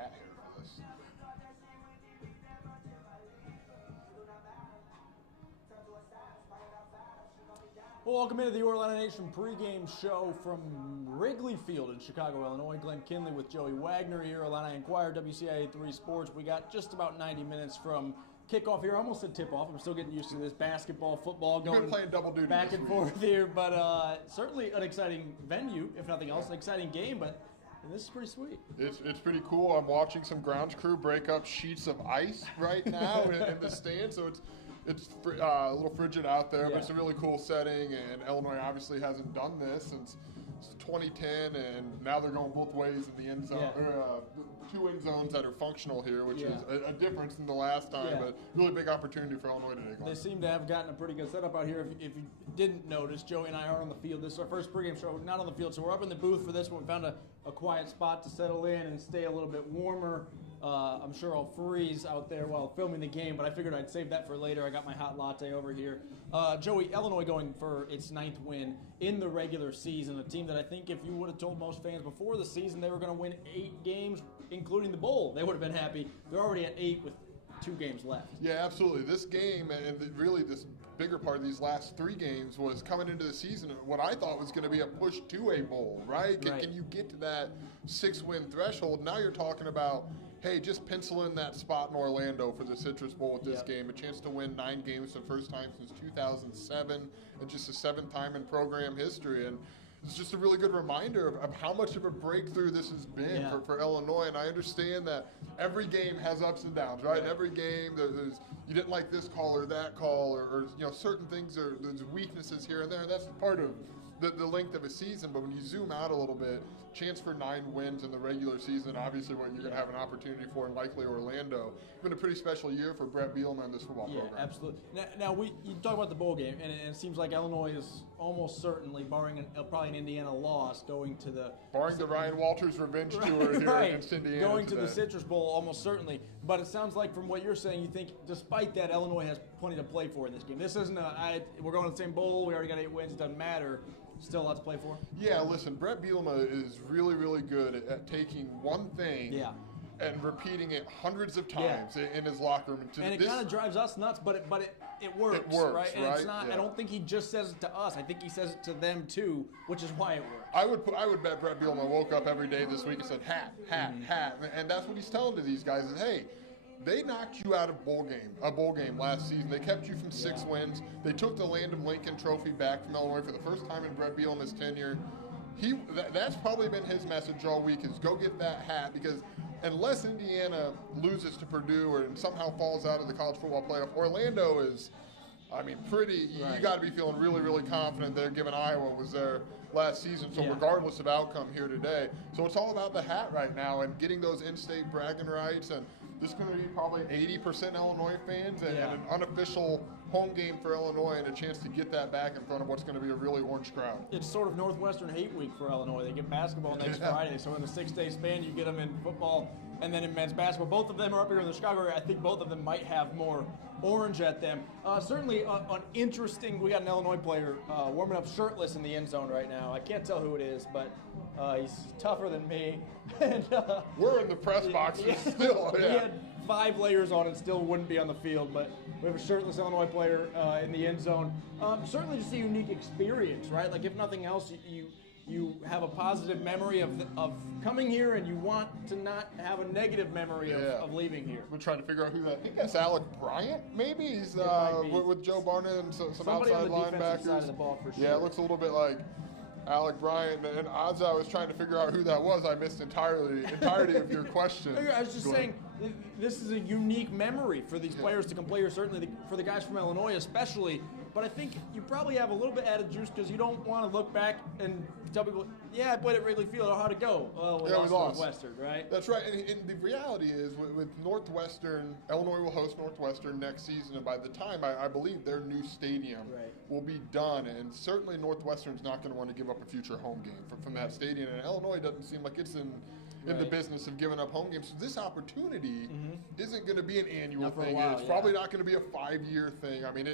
hat here for this. Well, welcome into the Illini Nation pregame show from Wrigley Field in Chicago, Illinois. Glenn Kinley with Joey Wagner here, Illini Inquirer, WCIA 3 Sports. We got just about 90 minutes from kickoff here, almost a tip-off. I'm still getting used to this basketball, football going been playing double duty back and week. forth here, but certainly an exciting venue, if nothing else, an exciting game, but this is pretty sweet. It's pretty cool. I'm watching some grounds crew break up sheets of ice right now in the stand, so it's a little frigid out there, but it's a really cool setting, and Illinois obviously hasn't done this since 2010, and now they're going both ways in the end zone, two end zones that are functional here, which is a difference than the last time, but really big opportunity for Illinois today. They seem to have gotten a pretty good setup out here. If you didn't notice, Joey and I are on the field. This is our first pregame show, not on the field, so we're up in the booth for this one. We found a quiet spot to settle in and stay a little bit warmer. I'm sure I'll freeze out there while filming the game, but I figured I'd save that for later. I got my hot latte over here. Joey, Illinois going for its 9th win in the regular season, a team that I think if you would have told most fans before the season they were going to win 8 games, including the bowl, they would have been happy. They're already at 8 with 2 games left. Yeah, absolutely. This game and really this bigger part of these last 3 games was coming into the season what I thought was going to be a push to a bowl, right? Can you get to that 6-win threshold? Now you're talking about, hey, just pencil in that spot in Orlando for the Citrus Bowl with this game. A chance to win 9 games for the first time since 2007 and just the 7th time in program history. And it's just a really good reminder of how much of a breakthrough this has been for Illinois. And I understand that every game has ups and downs, right? Every game, there's you didn't like this call or that call, or certain things, there's weaknesses here and there. And that's part of the length of a season. But when you zoom out a little bit, chance for 9 wins in the regular season, obviously what you're going to have an opportunity for in likely Orlando. It's been a pretty special year for Brett Bielema and this football program. Yeah, absolutely. Now you talk about the bowl game, and it seems like Illinois is almost certainly, barring probably an Indiana loss, going to the Ryan Walters revenge tour here against Indiana going today. to the Citrus Bowl almost certainly. But it sounds like from what you're saying, you think despite that, Illinois has plenty to play for in this game. This isn't we're going to the same bowl, we already got 8 wins, it doesn't matter. Still a lot to play for? Yeah, listen, Brett Bielema is really, really good at taking one thing and repeating it hundreds of times in his locker room. And it kind of drives us nuts, but it works. It works, right? And it's not. I don't think he just says it to us. I think he says it to them too, which is why it works. I would bet Brett Bielema woke up every day this week and said, hat, and that's what he's telling to these guys is, hey, they knocked you out of a bowl game last season. They kept you from 6 wins. They took the Land of Lincoln trophy back from Illinois for the first time in Brett Bielema's tenure. That's probably been his message all week is go get that hat, because unless Indiana loses to Purdue or somehow falls out of the college football playoff, Orlando is, you got to be feeling really, really confident there, given Iowa was there last season. So regardless of outcome here today. So it's all about the hat right now and getting those in-state bragging rights. And this is going to be probably 80% Illinois fans and an unofficial home game for Illinois and a chance to get that back in front of what's going to be a really orange crowd. It's sort of Northwestern hate week for Illinois. They get basketball next Friday. So in a 6-day span, you get them in football and then in men's basketball. Both of them are up here in the Chicago area. I think both of them might have more orange at them. Certainly an interesting, we got an Illinois player warming up shirtless in the end zone right now. I can't tell who it is, but he's tougher than me. And, we're in the press boxes still. He had 5 layers on and still wouldn't be on the field, but we have a shirtless Illinois player in the end zone. Certainly just a unique experience, right? Like if nothing else, you have a positive memory of coming here, and you want to not have a negative memory of leaving here. We're trying to figure out who that. I think that's Alec Bryant. Maybe he's with Joe Barnett and some Somebody outside on the linebackers. Side of the ball for sure. Yeah, it looks a little bit like Alec Bryant. And odds I was trying to figure out who that was, I missed entirety of your question. I was just saying, this is a unique memory for these players to come play here. Certainly for the guys from Illinois, especially. But I think you probably have a little bit added juice because you don't want to look back and tell people, I played at Wrigley Field. How'd it go? Well, we lost Northwestern, right? That's right. And the reality is with Northwestern, Illinois will host Northwestern next season. And by the time, I believe, their new stadium will be done. And certainly Northwestern's not going to want to give up a future home game from that stadium. And Illinois doesn't seem like it's in the business of giving up home games. So this opportunity isn't going to be an annual thing. It's probably not going to be a 5-year thing. I mean,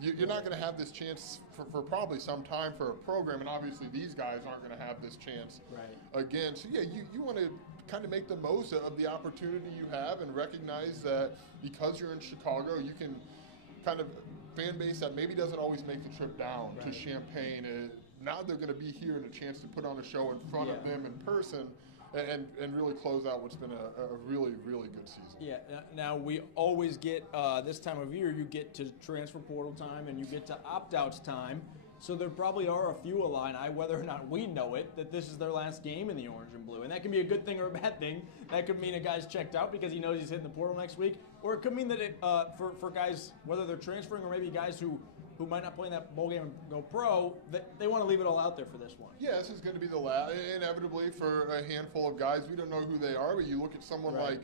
you're not going to have this chance for probably some time for a program, and obviously these guys aren't going to have this chance again. So, you want to kind of make the most of the opportunity you have and recognize that because you're in Chicago, you can kind of fan base that maybe doesn't always make the trip down to Champaign. Now they're going to be here and a chance to put on a show in front of them in person and really close out what's been a really, really good season. Yeah. Now we always get this time of year, you get to transfer portal time and you get to opt-outs time. So there probably are a few Illini, whether or not we know it, that this is their last game in the orange and blue. And that can be a good thing or a bad thing. That could mean a guy's checked out because he knows he's hitting the portal next week. Or it could mean that for guys, whether they're transferring or maybe guys who might not play in that bowl game and go pro, that they want to leave it all out there for this one. Yeah, this is going to be the last, inevitably, for a handful of guys. We don't know who they are, but you look at someone like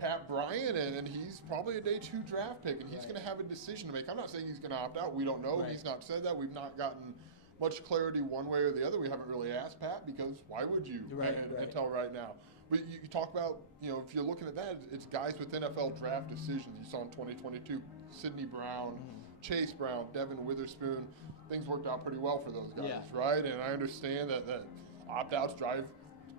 Pat Bryant, and he's probably a day 2 draft pick, and he's going to have a decision to make. I'm not saying he's going to opt out. We don't know. He's not said that. We've not gotten much clarity one way or the other. We haven't really asked Pat because why would you until right now? But you talk about, if you're looking at that, it's guys with NFL draft decisions. You saw in 2022, Sidney Brown, Chase Brown, Devin Witherspoon. Things worked out pretty well for those guys, right? And I understand that opt-outs drive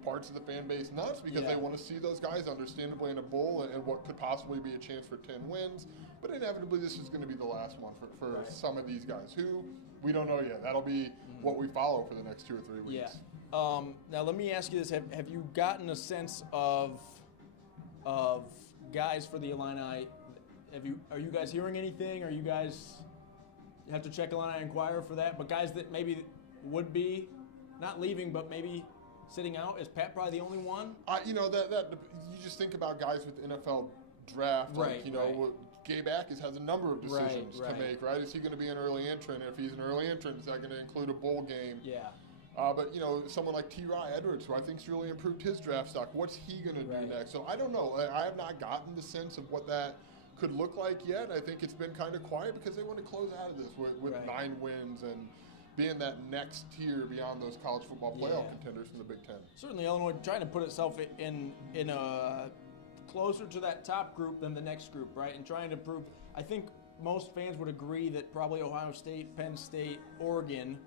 parts of the fan base nuts because they want to see those guys understandably in a bowl and what could possibly be a chance for 10 wins. But inevitably, this is going to be the last one for some of these guys who we don't know yet. That'll be what we follow for the next 2 or 3 weeks. Yeah. Now, let me ask you this. Have you gotten a sense of guys for the Illini? Are you guys hearing anything? Are you guys have to check Illini Inquirer for that? But guys that maybe would be not leaving, but maybe sitting out, is Pat probably the only one? That you just think about guys with NFL draft, Gabe Atkins has a number of decisions to make, right? Is he going to be an early entrant? If he's an early entrant, is that going to include a bowl game? Yeah. But someone like T.Ry Edwards, who I think's really improved his draft stock, what's he going to do next? So I don't know. I have not gotten the sense of what that could look like yet. I think it's been kind of quiet because they want to close out of this with 9 wins and being that next tier beyond those college football playoff contenders from the Big Ten. Certainly Illinois trying to put itself in a closer to that top group than the next group, right? And trying to prove, I think most fans would agree that probably Ohio State, Penn State, Oregon,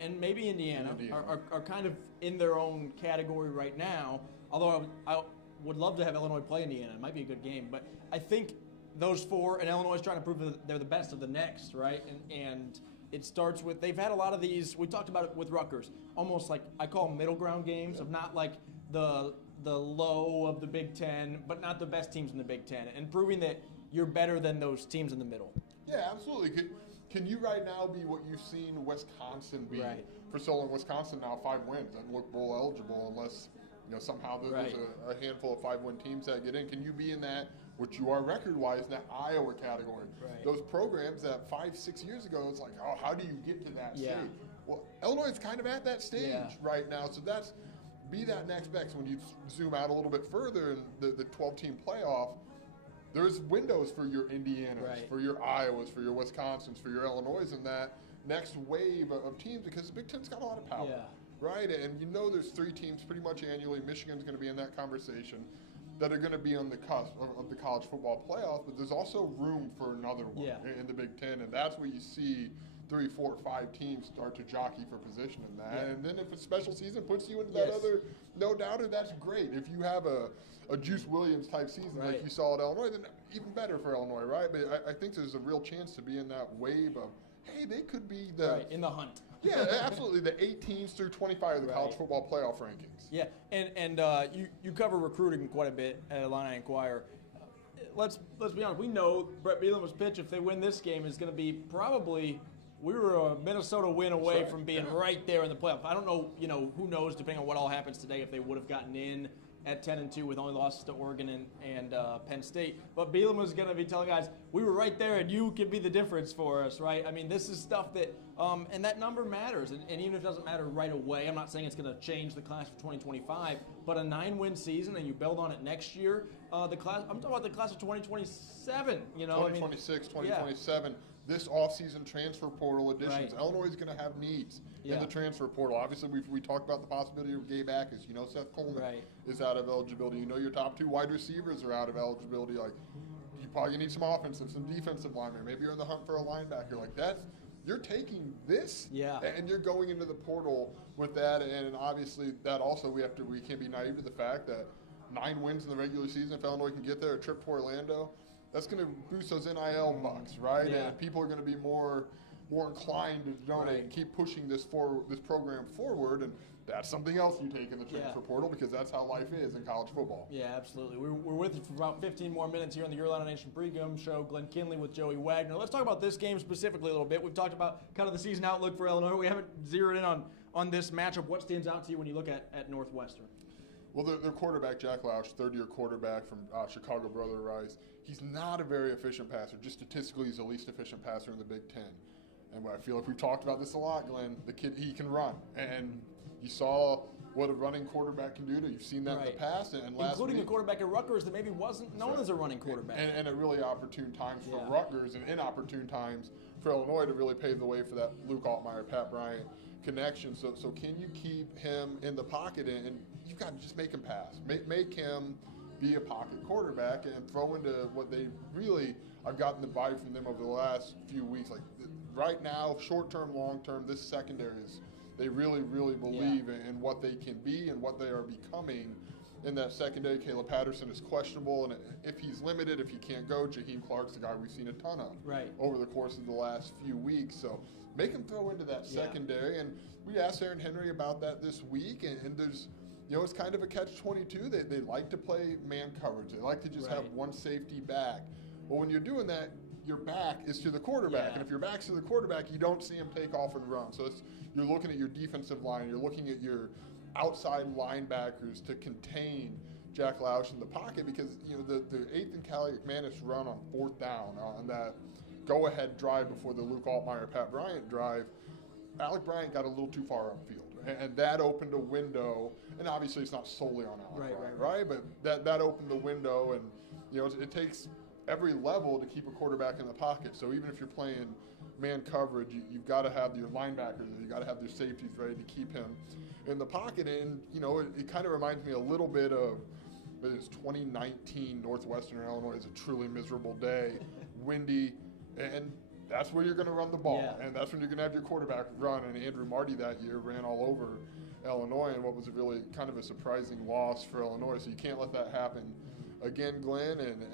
and maybe Indiana are kind of in their own category right now. Although I would love to have Illinois play Indiana. It might be a good game. But I think those 4, and Illinois is trying to prove that they're the best of the next, right? And it starts with, they've had a lot of these, we talked about it with Rutgers, almost like, I call them middle ground games of not like the low of the Big Ten, but not the best teams in the Big Ten, and proving that you're better than those teams in the middle. Yeah, absolutely. Can you right now be what you've seen Wisconsin be for so long? Wisconsin now 5 wins and look bowl eligible unless somehow there's a handful of 5-win teams that get in. Can you be in that, which you are record-wise, in that Iowa category? Those programs that 5-6 years ago, it's like, oh, how do you get to that stage? Well, Illinois is kind of at that stage right now, so be that next best. When you zoom out a little bit further in the 12-team playoff, there's windows for your Indianas, for your Iowas, for your Wisconsins, for your Illinois in that next wave of teams because the Big Ten's got a lot of power. Right, and there's 3 teams pretty much annually. Michigan's going to be in that conversation that are going to be on the cusp of the college football playoff, but there's also room for another one in the Big Ten, and that's where you see 3, 4, 5 teams start to jockey for position in that. And then if a special season puts you into that other no-doubter, that's great. If you have a Juice Williams type season like you saw at Illinois, then even better for Illinois, right? But I think there's a real chance to be in that wave of, hey, they could be in the hunt. Yeah, absolutely. The 18s through 25 of the college football playoff rankings. Yeah, and you cover recruiting quite a bit at Illini Inquirer. Let's be honest. We know Brett Bielema's pitch, if they win this game, is going to be probably, we were a Minnesota win away from being right there in the playoff. I don't know, who knows, depending on what all happens today, if they would have gotten in at 10-2 with only losses to Oregon and Penn State. But Bielema's going to be telling guys, we were right there and you can be the difference for us, right? I mean, this is stuff that, and that number matters. And even if it doesn't matter right away, I'm not saying it's going to change the class for 2025, but a 9-win season and you build on it next year, the class, I'm talking about the class of 2027, 2026, 2027. This offseason transfer portal additions. Illinois is going to have needs in the transfer portal. Obviously, we talked about the possibility of Gabe Atkins. Seth Coleman is out of eligibility. Your top 2 wide receivers are out of eligibility. Like, you probably need some offensive, some defensive linemen. Maybe you're in the hunt for a linebacker. Like, that's you're taking this, Yeah. and you're going into the portal with that, and obviously that also we can't be naive to the fact that 9 wins in the regular season, if Illinois can get there, a trip to Orlando, that's going to boost those NIL bucks, right? Yeah. And people are going to be more inclined to donate and keep pushing this program forward, and that's something else you take in the transfer portal because that's how life is in college football. Yeah, absolutely. We're with you for about 15 more minutes here on the Your Illini Nation Pregame Show. Glenn Kinley with Joey Wagner. Let's talk about this game specifically a little bit. We've talked about kind of the season outlook for Illinois. We haven't zeroed in on this matchup. What stands out to you when you look at Northwestern? Well, their quarterback, Jack Lausch, third-year quarterback from Chicago Brother Rice, he's not a very efficient passer. Just statistically, he's the least efficient passer in the Big Ten. And I feel like we've talked about this a lot, Glenn. The kid, he can run. And you saw what a running quarterback can do. You've seen that in the past. And last including week, a quarterback at Rutgers that maybe wasn't known as a running quarterback. And at really opportune times for Rutgers and inopportune times for Illinois to really pave the way for that Luke Altmaier, Pat Bryant connection. So can you keep him in the pocket? And you've got to just make him pass. Make him be a pocket quarterback and throw into what they really – I've gotten the vibe from them over the last few weeks. Like right now, short-term, long-term, this secondary is – they really, really believe in what they can be and what they are becoming in that secondary. Caleb Patterson is questionable, and if he's limited, if he can't go, Jaheim Clark's the guy we've seen a ton of over the course of the last few weeks. So make him throw into that secondary. And we asked Aaron Henry about that this week, and there's – it's kind of a catch-22. They like to play man coverage. They like to just have one safety back. Well, when you're doing that, your back is to the quarterback. And if your back's to the quarterback, you don't see him take off and run. So you're looking at your defensive line. You're looking at your outside linebackers to contain Jack Lausch in the pocket because, the 8th and Callie McManus run on 4th down on that go-ahead drive before the Luke Altmaier, Pat Bryant drive, Alec Bryant got a little too far upfield. And that opened a window. And obviously it's not solely on Alec Bryant, right? But that opened the window. And, it takes every level to keep a quarterback in the pocket. So even if you're playing man coverage, you've got to have your linebackers, you've got to have your safeties ready to keep him in the pocket. And, it kind of reminds me a little bit of it's 2019 Northwestern Illinois is a truly miserable day, windy, and that's where you're going to run the ball. Yeah. And that's when you're going to have your quarterback run. And Andrew Marty that year ran all over Illinois in what was a really kind of a surprising loss for Illinois. So you can't let that happen again, Glenn, and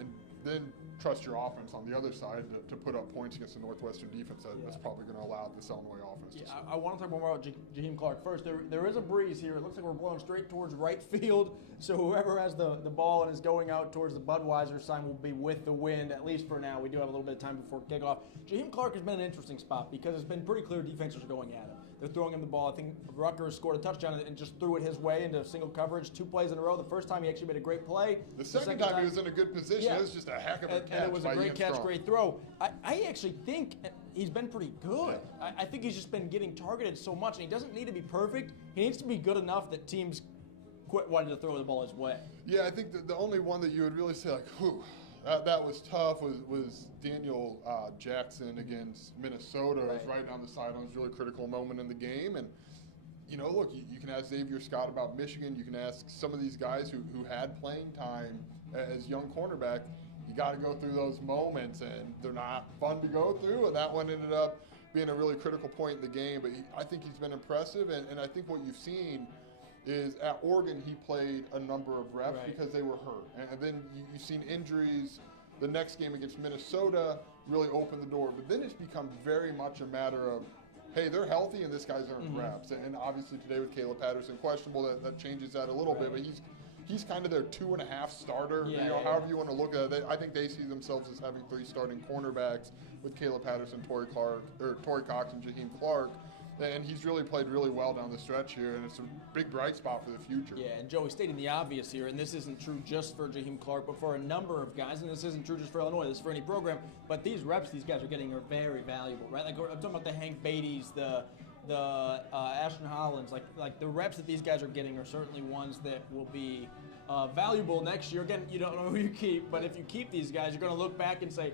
then trust your offense on the other side to put up points against the Northwestern defense that's probably going to allow this Illinois offense to score. I want to talk more about Jaheim Clark first. There is a breeze here. It looks like we're blowing straight towards right field, so whoever has the ball and is going out towards the Budweiser sign will be with the wind, at least for now. We do have a little bit of time before kickoff. Jaheim Clark has been an interesting spot because it's been pretty clear defenses are going at him. They're throwing him the ball. I think Rutgers scored a touchdown and just threw it his way into single coverage 2 plays in a row. The first time he actually made a great play. The second time he was in a good position. It was just a heck of a catch. And it was a great catch, Strong. great throw. I actually think he's been pretty good. I think he's just been getting targeted so much, and he doesn't need to be perfect. He needs to be good enough that teams quit wanting to throw the ball his way. Yeah, I think the only one that you would really say, like, whew, that was tough was Daniel Jackson against Minnesota. It was right down the sideline. It was a really critical moment in the game. And, look, you can ask Xavier Scott about Michigan. You can ask some of these guys who had playing time as young cornerback. You got to go through those moments, and they're not fun to go through. And that one ended up being a really critical point in the game. But I think he's been impressive. And I think what you've seen is at Oregon he played a number of reps because they were hurt. And then you've seen injuries. The next game against Minnesota really opened the door. But then it's become very much a matter of, hey, they're healthy and this guy's earned reps. And obviously today with Caleb Patterson questionable, that changes that a little bit. But he's kind of their 2.5 starter. However you want to look at it. I think they see themselves as having 3 starting cornerbacks with Caleb Patterson, Torrey Cox, and Jaheim Clark. And he's really played really well down the stretch here, and it's a big bright spot for the future. Yeah, and Joey stating the obvious here, and this isn't true just for Jaheim Clark, but for a number of guys, and this isn't true just for Illinois, this is for any program, but these reps these guys are getting are very valuable, right? Like, I'm talking about the Hank Beatties, the Ashton Hollands, like the reps that these guys are getting are certainly ones that will be valuable next year. Again, you don't know who you keep, but if you keep these guys, you're going to look back and say,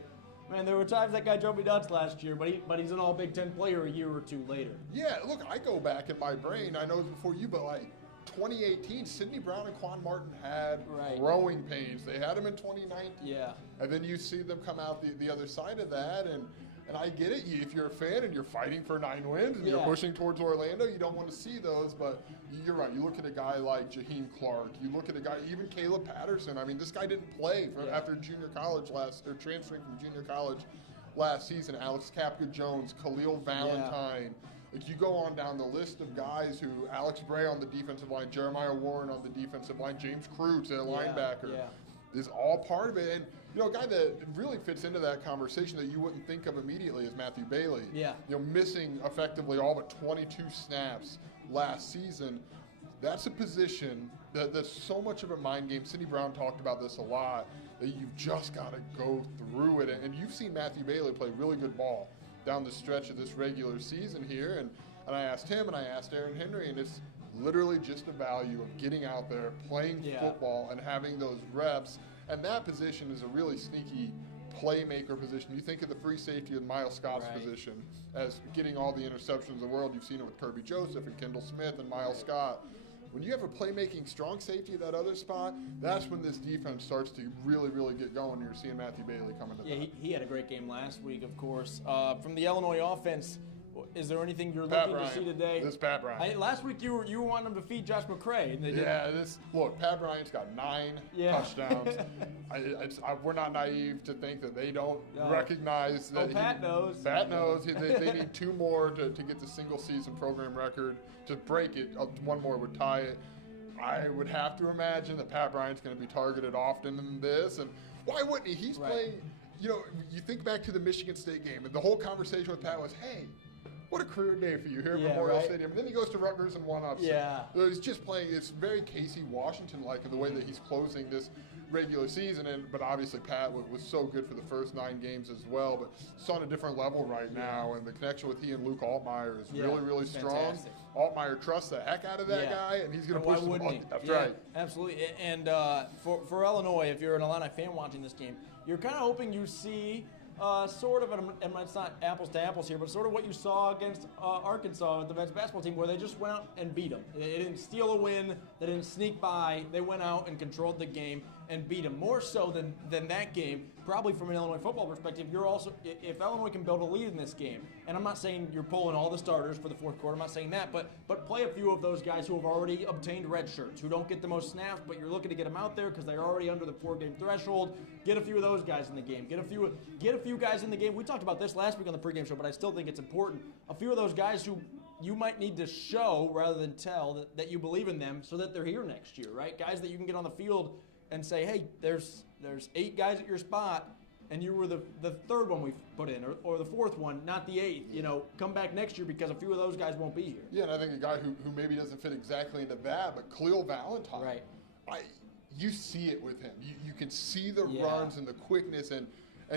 man, there were times that guy drove me nuts last year, but he's an all Big Ten player a year or two later. Yeah, look, I go back in my brain. I know it's before you, but like 2018, Sidney Brown and Quan Martin had growing pains. They had him in 2019. Yeah. And then you see them come out the other side of that, and And I get it. If you're a fan and you're fighting for 9 wins and you're pushing towards Orlando, you don't want to see those. But you're right. You look at a guy like Jaheim Clark. You look at a guy, even Caleb Patterson. I mean, this guy didn't play after junior college transferring from junior college last season. Alex Kapka-Jones, Khalil Valentine. Like, you go on down the list of guys who, Alex Bray on the defensive line, Jeremiah Warren on the defensive line, James Kreutz at linebacker is all part of it. And, a guy that really fits into that conversation that you wouldn't think of immediately is Matthew Bailey. Yeah. Missing effectively all but 22 snaps last season. That's a position that's so much of a mind game. Cindy Brown talked about this a lot, that you've just got to go through it. And you've seen Matthew Bailey play really good ball down the stretch of this regular season here. And I asked him and I asked Aaron Henry, and it's literally just the value of getting out there, playing football, and having those reps. And that position is a really sneaky playmaker position. You think of the free safety of Miles Scott's position as getting all the interceptions in the world. You've seen it with Kirby Joseph and Kendall Smith and Miles Scott. When you have a playmaking strong safety at that other spot, that's when this defense starts to really, really get going. You're seeing Matthew Bailey coming to that. He had a great game last week, of course. From the Illinois offense, is there anything you're looking to see today? This Pat Bryant. Last week you were wanting him to feed Josh McCray. And they look, Pat Bryant's got 9 touchdowns. We're not naive to think that they don't recognize that. Pat knows. Pat knows. They need 2 more to get the single-season program record. To break it, 1 more would tie it. I would have to imagine that Pat Bryant's going to be targeted often in this. And why wouldn't he? He's playing, you think back to the Michigan State game, and the whole conversation with Pat was, hey, what a career day for you here at Memorial Stadium. And then he goes to Rutgers and one upset. Yeah. So he's just playing. It's very Casey Washington-like in the way that he's closing this regular season. But obviously Pat was so good for the first 9 games as well. But it's on a different level right now. And the connection with he and Luke Altmaier is really, really strong. Altmaier trusts the heck out of that guy, and he's going to push the ball. That's right. Absolutely. And for Illinois, if you're an Illini fan watching this game, you're kind of hoping you see sort of, and it's not apples to apples here, but sort of what you saw against Arkansas, the men's basketball team, where they just went out and beat them. They didn't steal a win. They didn't sneak by. They went out and controlled the game and beat them. More so than that game, probably from an Illinois football perspective, you're also, if Illinois can build a lead in this game, and I'm not saying you're pulling all the starters for the fourth quarter, I'm not saying that, but play a few of those guys who have already obtained red shirts, who don't get the most snaps, but you're looking to get them out there because they're already under the 4-game threshold. Get a few of those guys in the game. Get a few guys in the game. We talked about this last week on the pregame show, but I still think it's important. A few of those guys who you might need to show rather than tell that you believe in them so that they're here next year, right? Guys that you can get on the field and say, hey, there's 8 guys at your spot, and you were the 3rd one we put in, or the 4th one, not the 8th. Come back next year because a few of those guys won't be here. Yeah, and I think a guy who maybe doesn't fit exactly into that, but Khalil Valentine. Right. You see it with him. You can see the runs and the quickness, and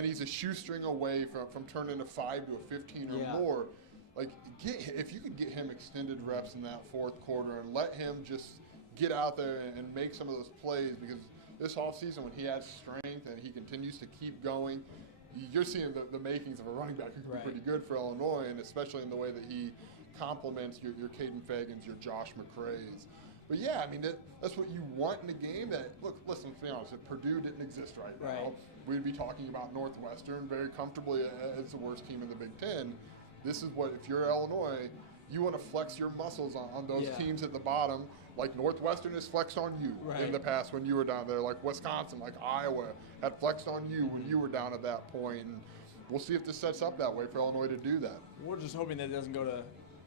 he's a shoestring away from turning a 5 to a 15 or more. Like, if you could get him extended reps in that 4th quarter and let him just get out there and make some of those plays, because this offseason when he has strength and he continues to keep going, you're seeing the makings of a running back who can be pretty good for Illinois, and especially in the way that he complements your Caden Fagans, your Josh McCrays. But yeah, I mean, that's what you want in a game that, look, listen, let's be honest, if Purdue didn't exist right now, we'd be talking about Northwestern very comfortably as the worst team in the Big Ten. This is what, if you're Illinois, you want to flex your muscles on those teams at the bottom, like Northwestern has flexed on you in the past when you were down there, like Wisconsin, like Iowa had flexed on you when you were down at that point. And we'll see if this sets up that way for Illinois to do that. We're just hoping that it doesn't go to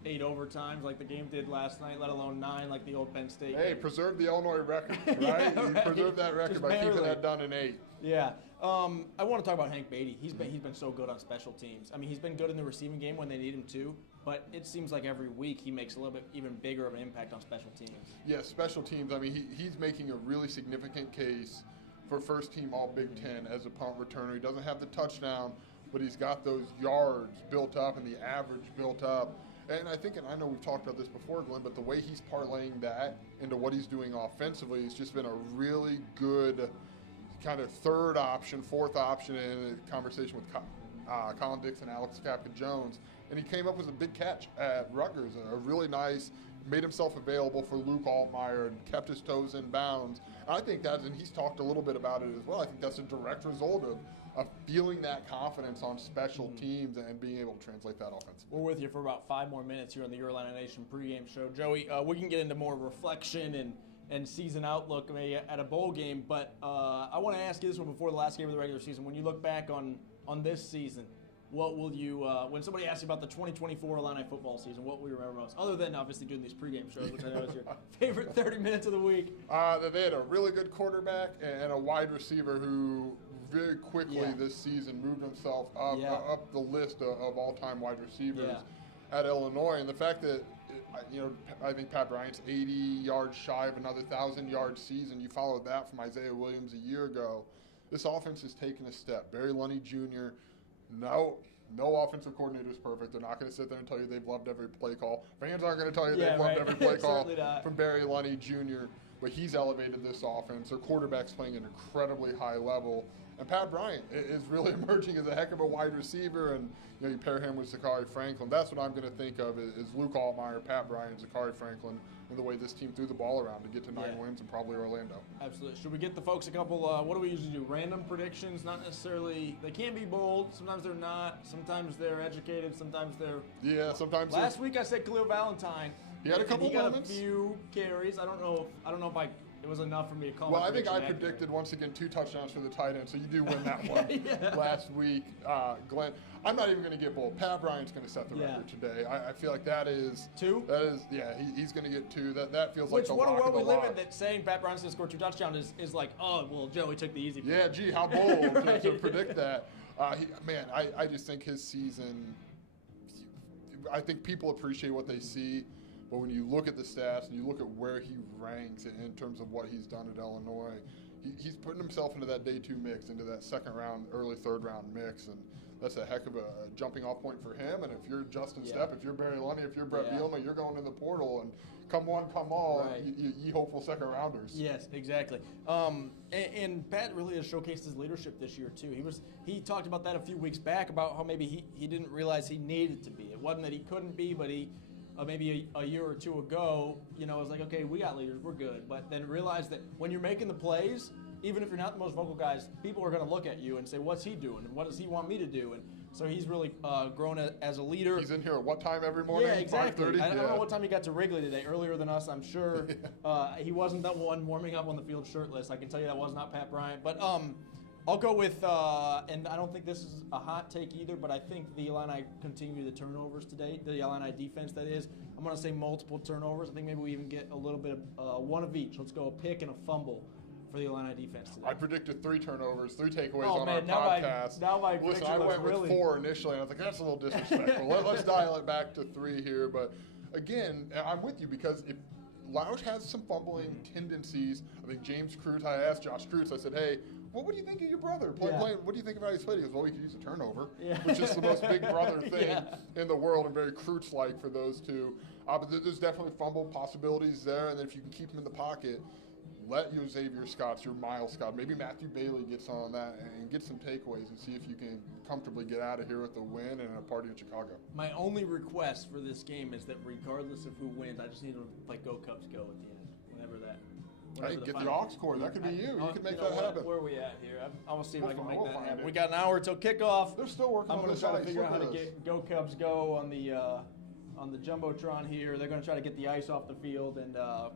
8 overtimes like the game did last night, let alone 9 like the old Penn State game. Preserve the Illinois record, right? Preserve that record just by keeping that done in 8. Yeah. I want to talk about Hank Beatty. He's been so good on special teams. I mean, he's been good in the receiving game when they need him to, but it seems like every week he makes a little bit even bigger of an impact on special teams. Yeah, special teams. I mean, he's making a really significant case for first-team All-Big Ten as a punt returner. He doesn't have the touchdown, but he's got those yards built up and the average built up. And I think, and I know we've talked about this before, Glenn, but the way he's parlaying that into what he's doing offensively has just been a really good kind of 3rd option, 4th option in a conversation with Colin Dixon, Alex Kapka-Jones. And he came up with a big catch at Rutgers, a really nice, made himself available for Luke Altmaier and kept his toes in bounds. And I think that's, and he's talked a little bit about it as well, I think that's a direct result feeling that confidence on special teams and being able to translate that offensively. We're with you for about 5 more minutes here on the Your Illini Nation pregame show. Joey, we can get into more reflection and season outlook maybe at a bowl game, but I want to ask you this one before the last game of the regular season. When you look back on this season, what will you, when somebody asks you about the 2024 Illini football season, what will you remember most? Other than obviously doing these pregame shows, which I know is your favorite 30 minutes of the week. They had a really good quarterback and a wide receiver who very quickly this season moved himself up the list of all-time wide receivers at Illinois. And the fact that, I think Pat Bryant's 80 yards shy of another 1,000-yard season. You followed that from Isaiah Williams a year ago. This offense has taken a step. Barry Lunny Jr., no offensive coordinator is perfect. They're not going to sit there and tell you they've loved every play call. Fans aren't going to tell you they've loved every play call from Barry Lunny Jr., but he's elevated this offense. Their quarterback's playing at an incredibly high level. And Pat Bryant is really emerging as a heck of a wide receiver, and you pair him with Zachary Franklin. That's what I'm going to think of is Luke Altmaier, Pat Bryant, Zachary Franklin, and the way this team threw the ball around to get to 9 wins and probably Orlando. Absolutely. Should we get the folks a couple, what do we usually do? Random predictions, not necessarily, they can be bold, sometimes they're not, sometimes they're educated, sometimes they're... Yeah, sometimes Last week I said Khalil Valentine. He had a couple moments. He got a few carries. I don't know if it was enough for me to call. Well, I think I predicted once again 2 touchdowns for the tight end, so you do win that one last week, Glenn. I'm not even going to get bold. Pat Bryant's going to set the record today. I feel like that is 2. That is, he's going to get 2. That feels like the lock of the lot. Which one we live in that saying Pat Bryant's going to score 2 touchdowns is like, oh well, Joey took the easy. Yeah, gee, how bold to predict that. I just think his season. I think people appreciate what they see. But when you look at the stats and you look at where he ranks in terms of what he's done at Illinois, he's putting himself into that day 2 mix, into that second round, early third round mix, and that's a heck of a jumping off point for him. And if you're Justin Stepp, if you're Barry Lunny, if you're Brett Bielema, you're going to the portal, and come one, come all, you hopeful second rounders. Yes, exactly. And Pat really has showcased his leadership this year too. He talked about that a few weeks back about how maybe he didn't realize he needed to be. It wasn't that he couldn't be, but he. Maybe a year or 2 ago, it was like, okay, we got leaders, we're good. But then realize that when you're making the plays, even if you're not the most vocal guys, people are going to look at you and say, what's he doing? And what does he want me to do? And so he's really grown as a leader. He's in here at what time every morning? Yeah, exactly. 5:30? I don't know what time he got to Wrigley today, earlier than us, I'm sure. He wasn't the one warming up on the field shirtless. I can tell you that was not Pat Bryant. But I'll go with, and I don't think this is a hot take either, but I think the Illini continue the turnovers today, the Illini defense that is. I'm going to say multiple turnovers. I think maybe we even get a little bit of 1 of each. Let's go a pick and a fumble for the Illini defense today. I predicted 3 turnovers, 3 takeaways on our podcast. Listen, I went with 4 initially, and I was like, that's a little disrespectful. Let's dial it back to 3 here. But again, I'm with you because if Lausch has some fumbling tendencies, I think James Cruz, I asked Josh Cruz, I said, hey, what do you think of your brother? Playing, what do you think about his play? He goes, well, he could use a turnover, which is the most big brother thing in the world and very Cruz-like for those two. But there's definitely fumble possibilities there, and then if you can keep him in the pocket, let your Xavier Scotts, your Miles Scott, maybe Matthew Bailey gets on that and get some takeaways and see if you can comfortably get out of here with a win and a party in Chicago. My only request for this game is that regardless of who wins, I just need to go Cubs go at the end, whenever that. Hey, get the aux cord. That could be you. You can make that happen. Where are we at here? I will see if I can make that happen. We got an hour till kickoff. They're still working on this. I'm going to try to figure out how to get Go Cubs Go on the Jumbotron here. They're going to try to get the ice off the field and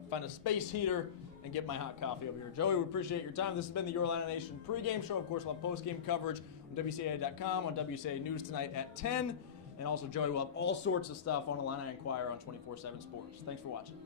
find a space heater and get my hot coffee over here. Joey, we appreciate your time. This has been the Your Illini Nation pregame show. Of course, we'll have postgame coverage on WCIA.com, on WCIA News tonight at 10. And also, Joey will have all sorts of stuff on Illini Inquirer on 24/7 Sports. Thanks for watching.